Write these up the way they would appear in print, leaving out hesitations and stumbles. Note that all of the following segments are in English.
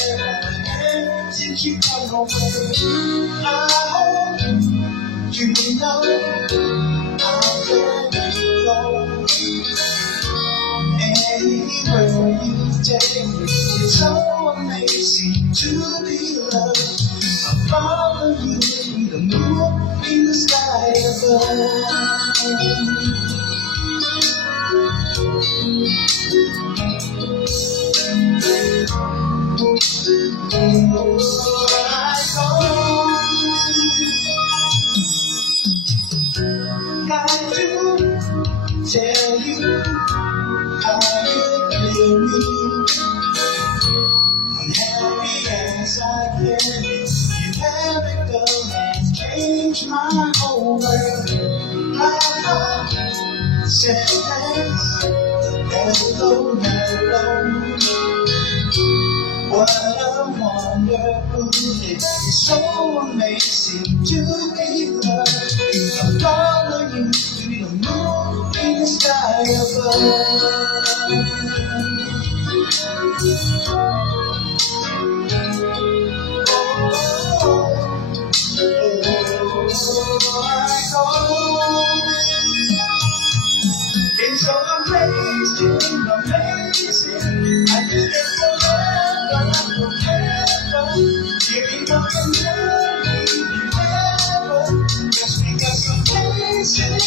hand to keep on going. I hope you know I'll let you go. Anywhere you take me, it's so amazing to be loved. I follow you to the moon in the sky above. I do tell you how you feel me. I'm happy as I can. You haven't done and changed my whole world. My heart says hello, hello. What a wonderful day. It's so amazing to be loved. I follow you to the moon in the sky above. It's so amazing, amazing. I just get forever, forever. Giving up and loving you ever. Just because amazing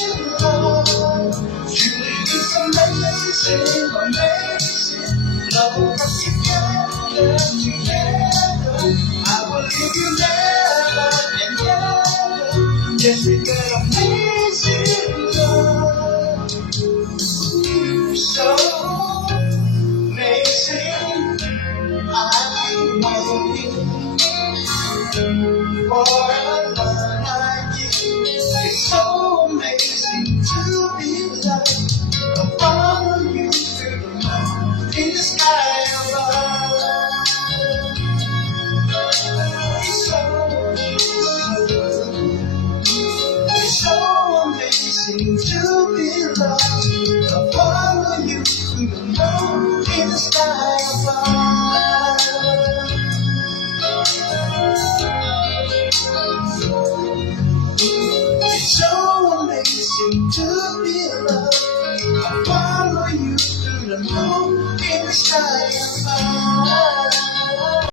love. Truly is amazing, amazing. Love us together, together. I will leave you there.